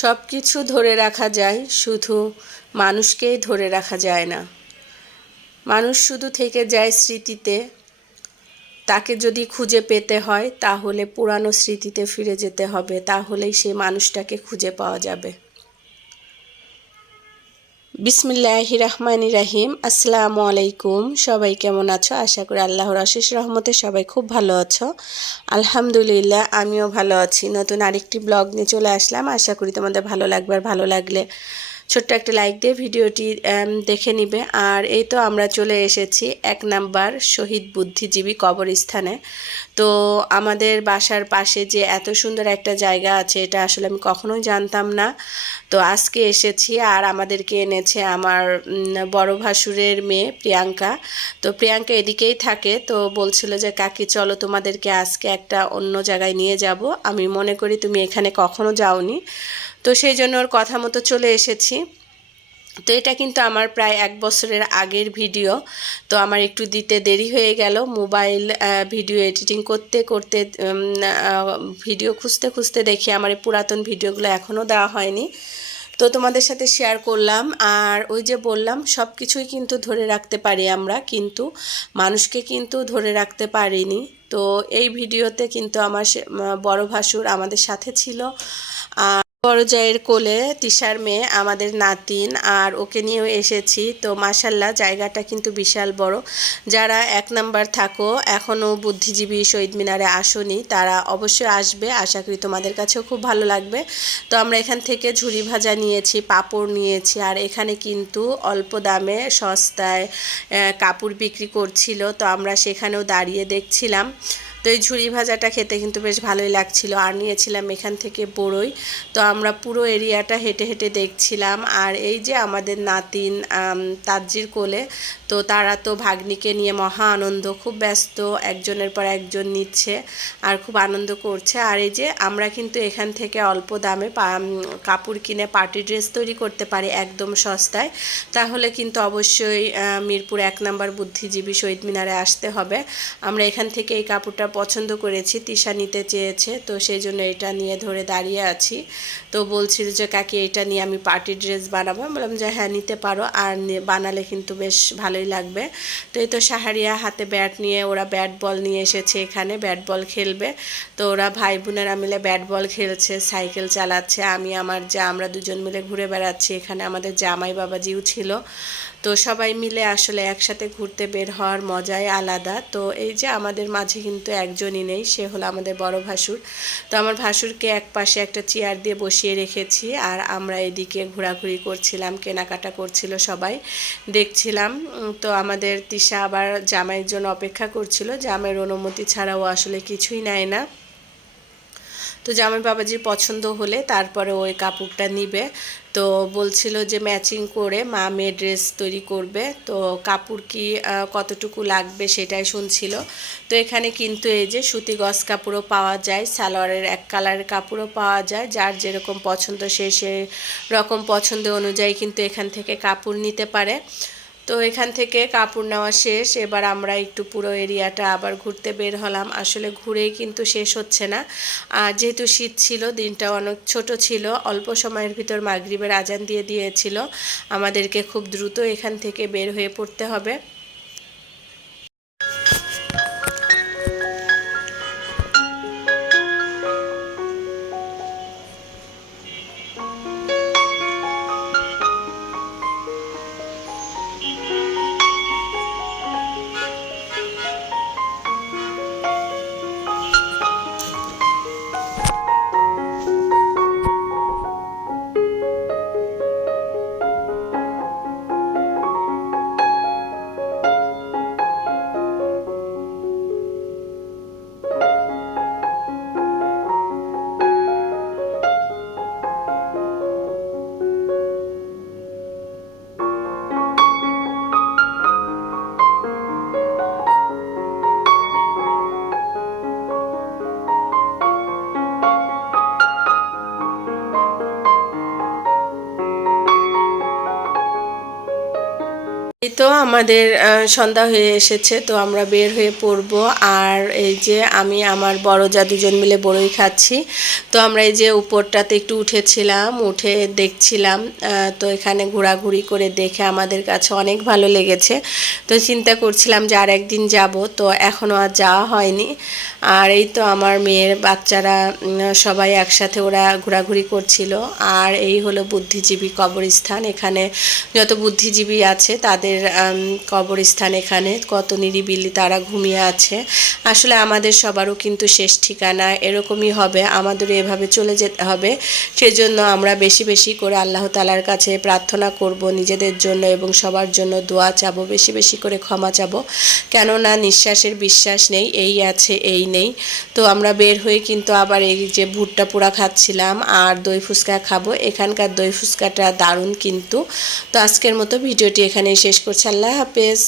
সব কিছু ধরে রাখা যায়, শুধু মানুষকেই ধরে রাখা যায় না। মানুষ শুধু থেকে যায় স্মৃতিতে। তাকে যদি খুঁজে পেতে হয়, তাহলে পুরানো স্মৃতিতে ফিরে যেতে হবে, তাহলেই সেই মানুষটাকে খুঁজে পাওয়া যাবে। বিসমিল্লাহ রহমান রাহিম আসসালামু আলাইকুম। সবাই কেমন আছো? আশা করি আল্লাহর আশিস রহমতে সবাই খুব ভালো আছো। আলহামদুলিল্লাহ, আমিও ভালো আছি। নতুন আরেকটি ব্লগ নিয়ে চলে আসলাম। আশা করি তোমাদের ভালো লাগবে আর ভালো লাগলে ছোট্ট একটা লাইক দিয়ে ভিডিওটি দেখে নিবে। আর এই তো আমরা চলে এসেছি এক নাম্বার শহীদ বুদ্ধিজীবী কবরস্থানে। তো আমাদের বাসার পাশে যে এত সুন্দর একটা জায়গা আছে, এটা আসলে আমি কখনোই জানতাম না। তো আজকে এসেছি আর আমাদেরকে এনেছে আমার বড় ভাসুরের মেয়ে প্রিয়াঙ্কা। তো প্রিয়াঙ্কা এদিকেই থাকে, তো বলছিল যে, কাকি, চলো তোমাদেরকে আজকে একটা অন্য জায়গায় নিয়ে যাব। আমি মনে করি তুমি এখানে কখনো যাওনি। তো সেই জন্য ওর কথা মতো চলে এসেছি। তো এটা কিন্তু আমার প্রায় এক বছরের আগের ভিডিও। তো আমার একটু দিতে দেরি হয়ে গেল। মোবাইল ভিডিও এডিটিং করতে করতে ভিডিও খুঁজতে খুঁজতে দেখি আমার এই পুরাতন ভিডিওগুলো এখনও দেওয়া হয়নি। তো তোমাদের সাথে শেয়ার করলাম। আর ওই যে বললাম, সব কিছুই কিন্তু ধরে রাখতে পারি আমরা, কিন্তু মানুষকে কিন্তু ধরে রাখতে পারিনি। তো এই ভিডিওতে কিন্তু আমার বড় ভাসুর আমাদের সাথে ছিল। আর বড় জায়ের কোলে তিশার মেয়ে, আমাদের নাতিন আর ওকে নিয়েও এসেছি। তো মাসাল্লাহ জায়গাটা কিন্তু বিশাল বড়। যারা এক নাম্বার থাকো এখনও বুদ্ধিজীবী শহীদ মিনারে আসনি, তারা অবশ্যই আসবে। আশা করি তোমাদের কাছেও খুব ভালো লাগবে। তো আমরা এখান থেকে ঝুড়ি ভাজা নিয়েছি, পাপড় নিয়েছি, আর এখানে কিন্তু অল্প দামে সস্তায় কাপড় বিক্রি করছিল। তো আমরা সেখানেও দাঁড়িয়ে দেখছিলাম। তো এই ঝুড়ি ভাজাটা খেতে কিন্তু বেশ ভালোই লাগছিল। আর নিয়েছিলাম এখান থেকে বড়ই। তো আমরা পুরো এরিয়াটা হেঁটে হেঁটে দেখছিলাম। আর এই যে আমাদের নাতিন তাজ্জির কোলে, তো তারা তো ভাগ্নিকে নিয়ে মহা আনন্দ, খুব ব্যস্ত, একজনের পর একজন নিচ্ছে আর খুব আনন্দ করছে। আর এই যে আমরা কিন্তু এখান থেকে অল্প দামে কাপড় কিনে পার্টি ড্রেস তৈরি করতে পারি একদম সস্তায়। তাহলে কিন্তু অবশ্যই মিরপুর এক নম্বর বুদ্ধিজীবী শহীদ মিনারে আসতে হবে। আমরা এখান থেকে এই কাপড়টা পছন্দ করেছি, তিশা নিতে চেয়েছে, তো সেই জন্য এটা নিয়ে ধরে দাঁড়িয়ে আছি। তো বলছিল যে, কাকি, এটা নিয়ে আমি পার্টি ড্রেস বানাবো। বললাম যে হ্যাঁ নিতে পারো, আর বানালে কিন্তু বেশ ভালোই লাগবে। তো এই তো সাহারিয়া হাতে ব্যাট নিয়ে, ওরা ব্যাট বল নিয়ে এসেছে এখানে ব্যাট বল খেলবে। তো ওরা ভাই বোনেরা মিলে ব্যাট বল খেলছে, সাইকেল চালাচ্ছে, আমি, আমার যা, আমরা দুজন মিলে ঘুরে বেড়াচ্ছি, এখানে আমাদের জামাই বাবাজিও ছিল। তো সবাই মিলে আসলে একসাথে ঘুরতে বের হওয়ার মজাই আলাদা। তো এই যে, আমাদের মাঝে কিন্তু একজনই নেই, সে হলো আমাদের বড় ভাসুর। তো আমার ভাসুরকে এক পাশে একটা চেয়ার দিয়ে বসিয়ে রেখেছি আর আমরা এদিকে ঘোরাঘুরি করছিলাম, কেনাকাটা করছিল সবাই। দেখছিলাম তো আমাদের তিশা আবার জামাইয়ের জন্য অপেক্ষা করছিল। জামাইয়ের অনুমতি ছাড়াও আসলে কিছুই নেয় না। তো জামাই বাবাজির পছন্দ হলে তারপরে ওই কাপড়টা নিবে। তো বলছিল যে ম্যাচিং করে মা মেয়ে ড্রেস তৈরি করবে। তো কাপড় কি কতটুকু লাগবে সেটাই শুনছিল। তো এখানে কিন্তু এই যে সুতি গস কাপড়ও পাওয়া যায়, সালোয়ারের এক কালারের কাপড়ও পাওয়া যায়। যার যেরকম পছন্দ সে সে রকম পছন্দ অনুযায়ী কিন্তু এখান থেকে কাপড় নিতে পারে। তো এখান থেকে কাপড় নেওয়া শেষ। এবার আমরা একটু পুরো এরিয়াটা আবার ঘুরতে বের হলাম। আসলে ঘুরেই কিন্তু শেষ হচ্ছে না। আর যেহেতু শীত ছিল, দিনটা অনেক ছোট ছিল, অল্প সময়ের ভিতর মাগরীবের আজান দিয়ে দিয়েছিল। আমাদেরকে খুব দ্রুত এখান থেকে বের হয়ে পড়তে হবে। তো আমাদের সন্ধ্যা হয়ে এসেছে, তো আমরা বের হয়ে পড়ব। আর এই যে আমি আমার বড় যা দুজন মিলে বড়ই খাচ্ছি, তো আমরা এই যে উপরটাতে একটু উঠেছিলাম, উঠে দেখছিলাম তো এখানে ঘোরাঘুরি করে দেখে আমাদের কাছে অনেক ভালো লেগেছে। তো চিন্তা করছিলাম যে আর একদিন যাব, তো এখনও আর যাওয়া হয়নি। আর এই তো আমার মেয়ের বাচ্চারা সবাই একসাথে ওরা ঘোরাঘুরি করছিল। আর এই হলো বুদ্ধিজীবী কবরস্থান। এখানে যত বুদ্ধিজীবী আছে, তাদের কবরস্থান এখানে, কত নিরিবিলি তারা ঘুমিয়ে আছে। আসলে আমাদের সবারও কিন্তু শেষ ঠিকানা এরকমই হবে, আমাদেরও এভাবে চলে যেতে হবে। সেজন্য আমরা বেশি বেশি করে আল্লাহ তালার কাছে প্রার্থনা করব, নিজেদের জন্য এবং সবার জন্য দোয়া চাবো, বেশি বেশি করে ক্ষমা চাবো। কেননা নিঃশ্বাসের বিশ্বাস নেই, এই আছে, এই নেই। তো আমরা বের হয়ে কিন্তু আবার এই যে ভুট্টা পোড়া খাচ্ছিলাম আর দই ফুচকা খাব। এখানকার দই ফুচকাটা দারুণ কিন্তু। তো আজকের মতো ভিডিওটি এখানেই শেষ করছি আল্লাহ হাফেজ